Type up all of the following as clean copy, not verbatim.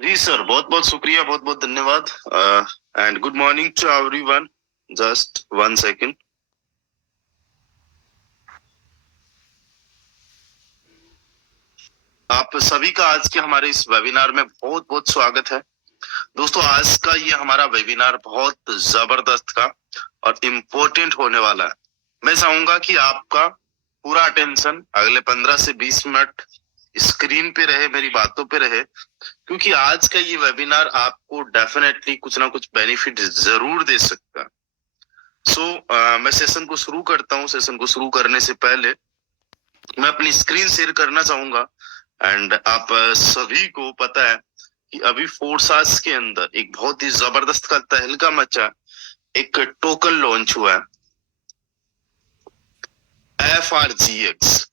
जी sir, बहुत बहुत शुक्रिया, बहुत बहुत धन्यवाद। And good morning to everyone. Just 1 second. आप सभी का आज के हमारे इस वेबिनार में बहुत बहुत स्वागत है। दोस्तों, आज का ये हमारा वेबिनार बहुत जबरदस्त का और इम्पोर्टेंट होने वाला है। मैं चाहूंगा कि आपका पूरा अटेंशन अगले 15 से 20 मिनट स्क्रीन पे रहे, मेरी बातों पे रहे, क्योंकि आज का ये वेबिनार आपको डेफिनेटली कुछ ना कुछ बेनिफिट जरूर दे सकता है। मैं सेशन को शुरू करता हूँ। सेशन को शुरू करने से पहले मैं अपनी स्क्रीन शेयर करना चाहूंगा। एंड आप सभी को पता है कि अभी फोर्सास के अंदर एक बहुत ही जबरदस्त का तहलका मचा, एक टोकन लॉन्च हुआ है, FRGX।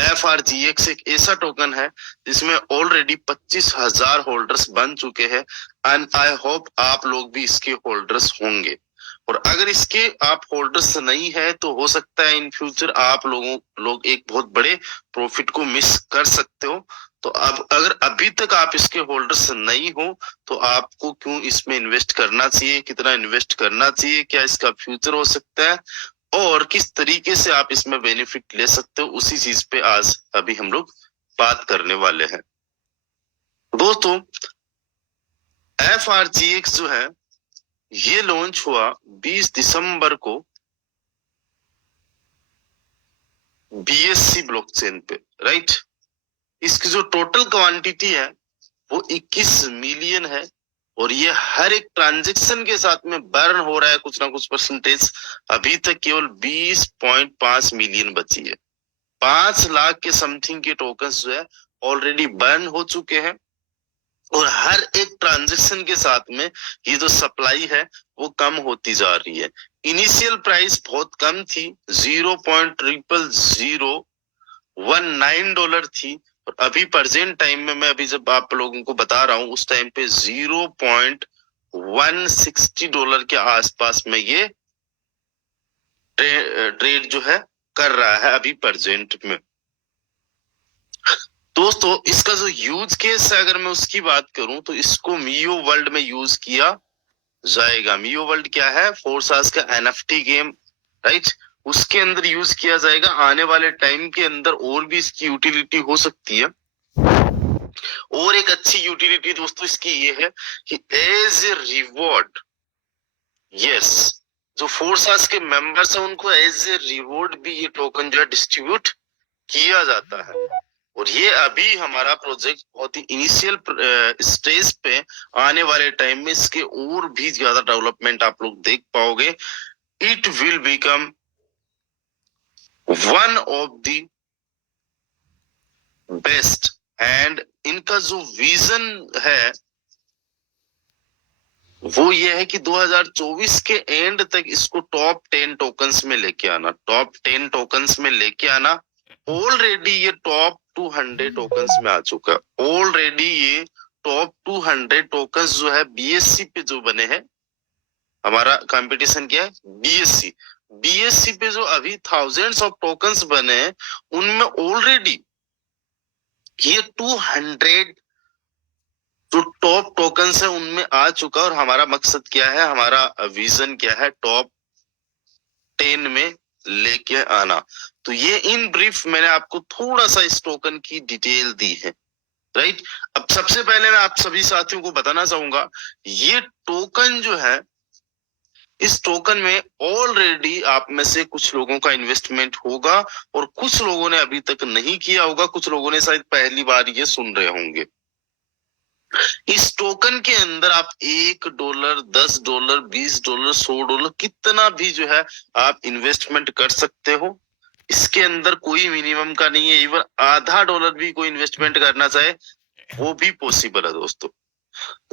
FRGX एक ऐसा टोकन है जिसमें ऑलरेडी 25,000 होल्डर्स बन चुके हैं। एंड आई होप आप लोग भी इसके होल्डर्स होंगे। और अगर इसके आप होल्डर्स नहीं है तो हो सकता है इन फ्यूचर आप लोग एक बहुत बड़े प्रॉफिट को मिस कर सकते हो। तो अब अगर अभी तक आप इसके होल्डर्स नहीं हो तो आपको क्यों इसमें इन्वेस्ट करना चाहिए, कितना इन्वेस्ट करना चाहिए, क्या इसका फ्यूचर हो सकता है और किस तरीके से आप इसमें बेनिफिट ले सकते हो, उसी चीज पे आज अभी हम लोग बात करने वाले हैं। दोस्तों, FRGX जो है ये लॉन्च हुआ 20 दिसंबर को BSC ब्लॉकचेन पे, राइट। इसकी जो टोटल क्वांटिटी है वो 21 मिलियन है और ये हर एक ट्रांजेक्शन के साथ में बर्न हो रहा है कुछ ना कुछ परसेंटेज। अभी तक केवल 20.5 मिलियन बची है। 5 लाख के समथिंग के टोकन्स जो है ऑलरेडी बर्न हो चुके हैं और हर एक ट्रांजेक्शन के साथ में ये जो सप्लाई है वो कम होती जा रही है। इनिशियल प्राइस बहुत कम थी, $0.0019 थी और अभी प्रेजेंट टाइम में, मैं अभी जब आप लोगों को बता रहा हूं उस टाइम पे $0.160 के आसपास में ये ट्रेड जो है कर रहा है अभी प्रेजेंट में। दोस्तों, इसका जो यूज केस है अगर मैं उसकी बात करूं तो इसको मियो वर्ल्ड में यूज किया जाएगा। मियो वर्ल्ड क्या है? फोर्सास का NFT गेम, राइट। उसके अंदर यूज किया जाएगा। आने वाले टाइम के अंदर और भी इसकी यूटिलिटी हो सकती है। और एक अच्छी यूटिलिटी दोस्तों इसकी ये है कि एज ए रिवॉर्ड, यस, जो फोर्सास के मेंबर्स हैं उनको एज ए रिवॉर्ड भी ये टोकन जो है डिस्ट्रीब्यूट किया जाता है। और ये अभी हमारा प्रोजेक्ट बहुत ही इनिशियल स्टेज पे, आने वाले टाइम में इसके और भी ज्यादा डेवलपमेंट आप लोग देख पाओगे। It will become one of the best. And इनका जो विजन है वो ये है कि 2024 के एंड तक इसको टॉप 10 टोकन्स में लेके आना, टॉप 10 टोकन्स में लेके आना। ऑलरेडी ये टॉप 200 टोकन्स में आ चुका है। ऑलरेडी ये टॉप 200 टोकन्स जो है BSC पे जो बने हैं, हमारा कंपटीशन क्या है? BSC पे जो अभी थाउजेंड्स ऑफ टोकन्स बने हैं उनमें ऑलरेडी ये 200 जो टॉप टोकन्स है उनमें आ चुका। और हमारा मकसद क्या है, हमारा विजन क्या है? टॉप 10 में लेके आना। तो ये इन ब्रीफ मैंने आपको थोड़ा सा इस टोकन की डिटेल दी है, राइट। अब सबसे पहले मैं आप सभी साथियों को बताना चाहूंगा, ये टोकन जो है, इस टोकन में ऑलरेडी आप में से कुछ लोगों का इन्वेस्टमेंट होगा और कुछ लोगों ने अभी तक नहीं किया होगा, कुछ लोगों ने शायद पहली बार ये सुन रहे होंगे। इस टोकन के अंदर आप $1, $10, $20, $100 कितना भी जो है आप इन्वेस्टमेंट कर सकते हो। इसके अंदर कोई मिनिमम का नहीं है। इवन आधा डॉलर भी कोई इन्वेस्टमेंट करना चाहे वो भी पॉसिबल है दोस्तों।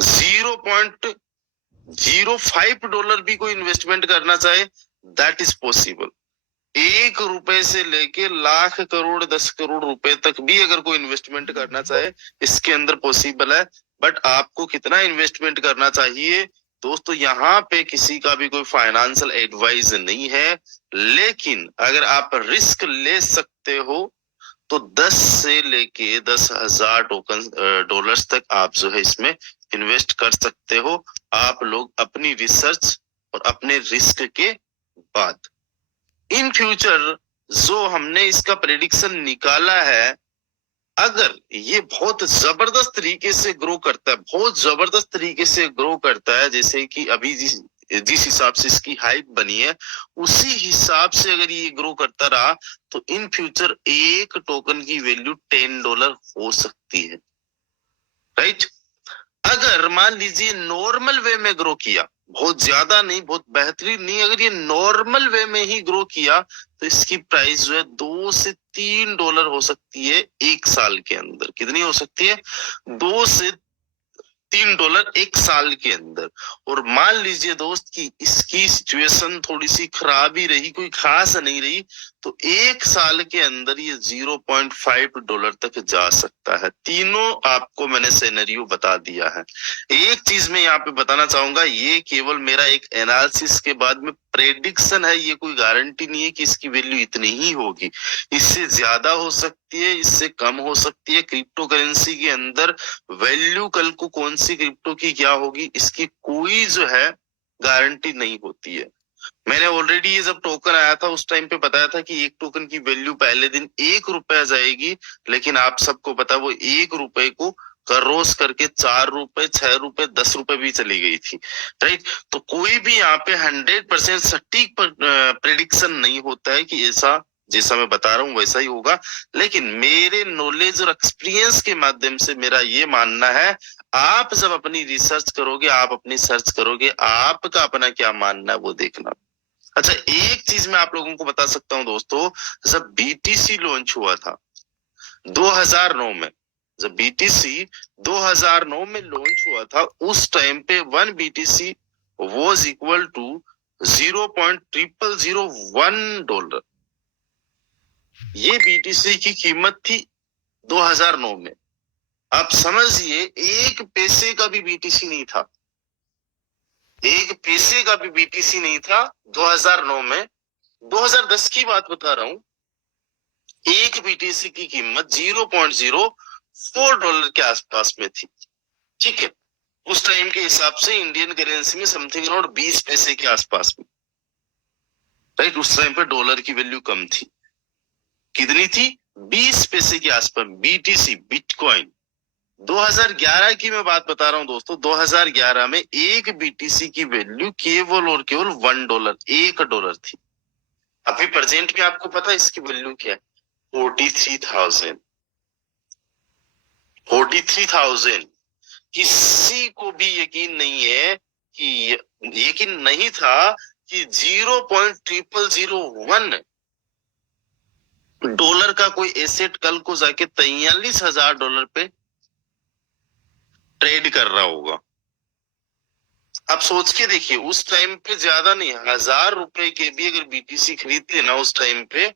$0.05 भी कोई इन्वेस्टमेंट करना चाहे दैट इज पॉसिबल। ₹1 से लेके लाख करोड़ 10 करोड़ रुपए तक भी अगर कोई इन्वेस्टमेंट करना चाहे इसके अंदर पॉसिबल है। बट आपको कितना इन्वेस्टमेंट करना चाहिए दोस्तों, यहाँ पे किसी का भी कोई फाइनेंशियल एडवाइस नहीं है, लेकिन अगर आप रिस्क ले सकते हो तो 10 से लेके 10,000 टोकन डॉलर्स तक आप जो है इसमें इन्वेस्ट कर सकते हो, आप लोग अपनी रिसर्च और अपने रिस्क के बाद। इन फ्यूचर जो हमने इसका प्रेडिक्शन निकाला है, अगर ये बहुत जबरदस्त तरीके से ग्रो करता है, बहुत जबरदस्त तरीके से ग्रो करता है, जैसे कि अभी जिस हिसाब से इसकी हाइट बनी है, उसी हिसाब से अगर ये ग्रो करता रहा तो इन फ्यूचर एक टोकन की वैल्यू $10 हो सकती है, राइट। अगर मान लीजिए नॉर्मल वे में ग्रो किया, बहुत ज्यादा नहीं, बहुत बेहतरीन नहीं, अगर ये नॉर्मल वे में ही ग्रो किया तो इसकी प्राइस जो है $2 से $3 हो सकती है एक साल के अंदर। कितनी हो सकती है? $2 से $3 एक साल के अंदर। और मान लीजिए दोस्त कि इसकी सिचुएशन थोड़ी सी खराब ही रही, कोई खास नहीं रही, तो एक साल के अंदर ये $0.5 तक जा सकता है। तीनों आपको मैंने सिनेरियो बता दिया है। एक चीज मैं यहाँ पे बताना चाहूंगा, ये केवल मेरा एक एनालिसिस के बाद में प्रेडिक्शन है, ये कोई गारंटी नहीं है कि इसकी वैल्यू इतनी ही होगी। इससे ज्यादा हो सकती है, इससे कम हो सकती है। क्रिप्टो करेंसी के अंदर वैल्यू कल को कौन सी क्रिप्टो की क्या होगी, इसकी कोई जो है गारंटी नहीं होती है। मैंने ऑलरेडी ये जब टोकन आया था उस टाइम पे बताया था कि एक टोकन की वैल्यू पहले दिन ₹1 जाएगी, लेकिन आप सबको पता वो ₹1 को क्रॉस करके ₹4, ₹6, ₹10 भी चली गई थी, राइट। तो कोई भी यहाँ पे 100% सटीक प्रेडिक्शन नहीं होता है कि ऐसा जैसा मैं बता रहा हूँ वैसा ही होगा, लेकिन मेरे नॉलेज और एक्सपीरियंस के माध्यम से मेरा ये मानना है, आप जब अपनी रिसर्च करोगे, आप अपनी सर्च करोगे, आपका अपना क्या मानना है वो देखना। अच्छा, एक चीज मैं आप लोगों को बता सकता हूँ दोस्तों, जब बीटीसी लॉन्च हुआ था 2009 में, जब बीटीसी 2009 में लॉन्च हुआ था, उस टाइम पे 1 बीटीसी वॉज इक्वल टू $0.0001। ये बीटीसी की कीमत थी 2009 में। आप समझिए, एक पैसे का भी बीटीसी नहीं था, एक पैसे का भी बीटीसी नहीं था 2009 में। 2010 की बात बता रहा हूं, एक बीटीसी की कीमत $0.04 के आसपास में थी, ठीक है। उस टाइम के हिसाब से इंडियन करेंसी में समथिंग अराउंड 20 पैसे के आसपास में, राइट। उस टाइम पे डॉलर की वैल्यू कम थी, कितनी थी? 20 पैसे के आसपास बीटीसी, बिटकॉइन। 2011 की मैं बात बता रहा हूं दोस्तों, 2011 में एक बीटीसी की वैल्यू केवल और केवल $1 थी। अभी प्रेजेंट में आपको पता है इसकी वैल्यू क्या है? 43,000। किसी को भी यकीन नहीं है कि यकीन नहीं था कि $0.0001 का कोई एसेट कल को जाके $43,000 पे ट्रेड कर रहा होगा। आप सोच के देखिए, उस टाइम पे ज्यादा नहीं, ₹1,000 के भी अगर बीटीसी खरीदते ना उस टाइम पे,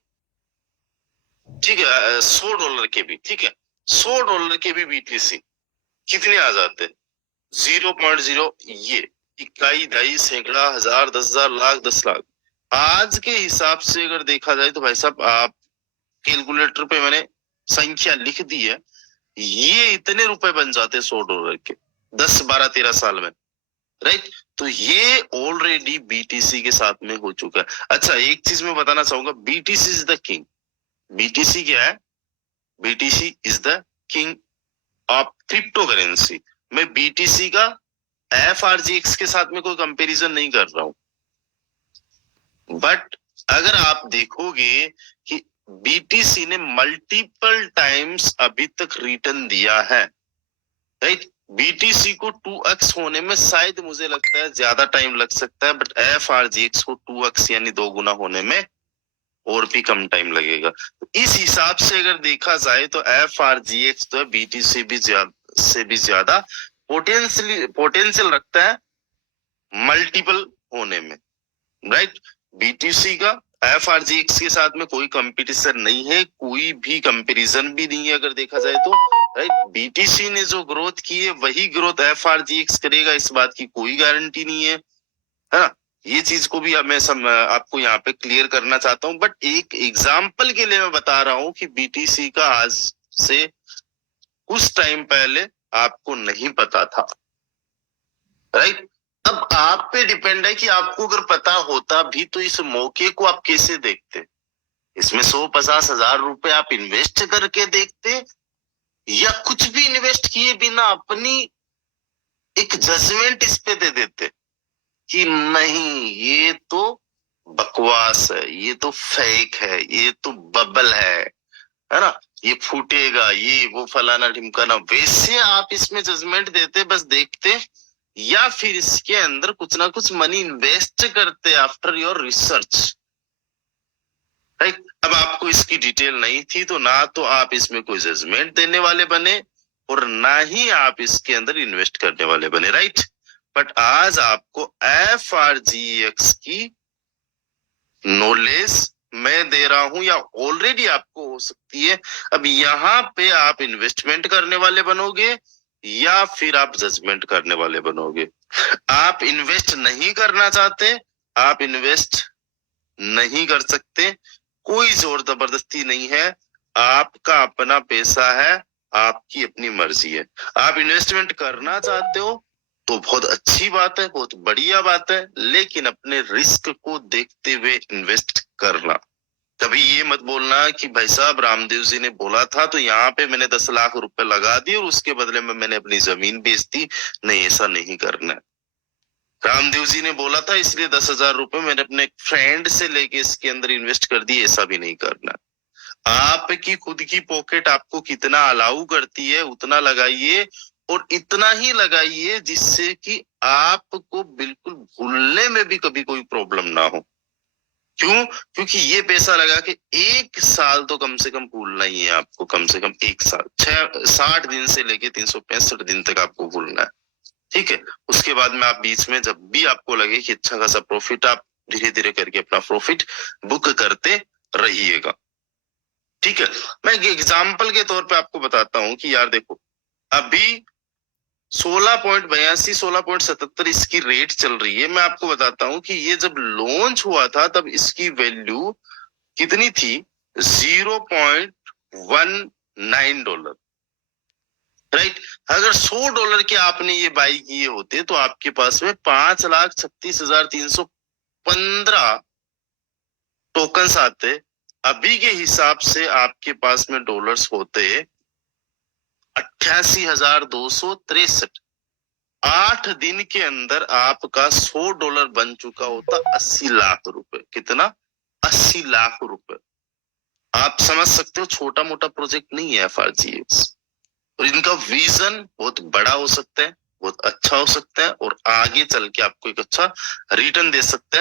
ठीक है, $100 के भी, ठीक है, $100 के भी बीटीसी कितने आ जाते? 0.0, ये इकाई, दहाई, सैकड़ा, हजार, 10,000, लाख, 10 लाख। आज के हिसाब से अगर देखा जाए तो भाई साहब, आप कैलकुलेटर पे मैंने संख्या लिख दी है, ये इतने रुपए बन जाते $100 के 10, 12, 13 साल में, राइट। तो ये ऑलरेडी बीटीसी के साथ में हो चुका है। अच्छा, एक चीज मैं बताना चाहूंगा, BTC is the king. BTC क्या है? BTC is the king of crypto currency. मैं बीटीसी का FRGX के साथ में कोई कंपैरिजन नहीं कर रहा हूं, बट अगर आप देखोगे कि बीटीसी ने मल्टीपल टाइम्स अभी तक रिटर्न दिया है, राइट। बीटीसी को 2x होने में शायद मुझे लगता है ज्यादा टाइम लग सकता है, बट FRGX को 2x यानी 2 गुना होने में और भी कम टाइम लगेगा। तो इस हिसाब से अगर देखा जाए तो FRGX तो बीटीसी से भी ज्यादा पोटेंशियल रखता है मल्टीपल होने में, राइट। बीटीसी का FRGX के साथ में कोई कंपटीशन नहीं है, कोई भी कंपैरिजन भी नहीं है अगर देखा जाए तो, राइट। बीटीसी ने जो ग्रोथ की है वही ग्रोथ FRGX करेगा, इस बात की कोई गारंटी नहीं है ना। ये चीज को भी अब मैं आपको यहाँ पे क्लियर करना चाहता हूँ, बट एक एग्जाम्पल के लिए मैं बता रहा हूँ कि बीटीसी का आज से कुछ टाइम पहले आपको नहीं पता था, राइट। अब आप पे डिपेंड है कि आपको अगर पता होता भी तो इस मौके को आप कैसे देखते। इसमें 100-50 हजार रुपए आप इन्वेस्ट करके देखते, या कुछ भी इन्वेस्ट किए बिना अपनी एक जजमेंट इस पे दे देते कि नहीं ये तो बकवास है, ये तो फेक है, ये तो बबल है ना, ये फूटेगा, ये वो फलाना ढिमकाना, वैसे आप इसमें जजमेंट देते, बस देखते, या फिर इसके अंदर कुछ ना कुछ मनी इन्वेस्ट करते आफ्टर योर रिसर्च, राइट। अब आपको इसकी डिटेल नहीं थी तो ना तो आप इसमें कोई जजमेंट देने वाले बने और ना ही आप इसके अंदर इन्वेस्ट करने वाले बने, राइट। बट आज आपको FRGX की नॉलेज मैं दे रहा हूं, या ऑलरेडी आपको हो सकती है। अब यहाँ पे आप इन्वेस्टमेंट करने वाले बनोगे या फिर आप जजमेंट करने वाले बनोगे। आप इन्वेस्ट नहीं करना चाहते, आप इन्वेस्ट नहीं कर सकते, कोई जोर जबरदस्ती नहीं है, आपका अपना पैसा है, आपकी अपनी मर्जी है। आप इन्वेस्टमेंट करना चाहते हो तो बहुत अच्छी बात है, बहुत बढ़िया बात है, लेकिन अपने रिस्क को देखते हुए इन्वेस्ट करना। कभी ये मत बोलना कि भाई साहब रामदेव जी ने बोला था तो यहाँ पे मैंने 10 लाख रुपए लगा दिए और उसके बदले में मैंने अपनी जमीन बेच दी। नहीं, ऐसा नहीं करना है। रामदेव जी ने बोला था इसलिए 10,000 रुपए मैंने अपने फ्रेंड से लेके इसके अंदर इन्वेस्ट कर दिए, ऐसा भी नहीं करना। आपकी खुद की पॉकेट आपको कितना अलाउ करती है उतना लगाइए, और इतना ही लगाइए जिससे कि आपको बिल्कुल भूलने में भी कभी कोई प्रॉब्लम ना हो। क्यों? क्योंकि ये पैसा लगा के 1 साल तो कम से कम भूलना ही है आपको, कम से कम 1 साल, 60 दिन से लेके 365 दिन तक आपको भूलना है, ठीक है। उसके बाद में आप बीच में जब भी आपको लगे कि अच्छा खासा प्रॉफिट, आप धीरे धीरे करके अपना प्रॉफिट बुक करते रहिएगा, ठीक है। मैं एक एग्जाम्पल के तौर पे आपको बताता हूं कि यार देखो, अभी 16.82 16.77 इसकी रेट चल रही है। मैं आपको बताता हूं कि ये जब लॉन्च हुआ था तब इसकी वैल्यू कितनी थी, $0.19, राइट। अगर $100 के आपने ये बाई किए होते तो आपके पास में 5,36,315 टोकन्स आते। अभी के हिसाब से आपके पास में डॉलर्स होते 88,263। 8 दिन के अंदर आपका $100 बन चुका होता 80 लाख रुपए। कितना? 80 लाख रुपए। आप समझ सकते हो छोटा मोटा प्रोजेक्ट नहीं है FRGX, और इनका विजन बहुत बड़ा हो सकता है, बहुत अच्छा हो सकता है, और आगे चल के आपको एक अच्छा रिटर्न दे सकता है।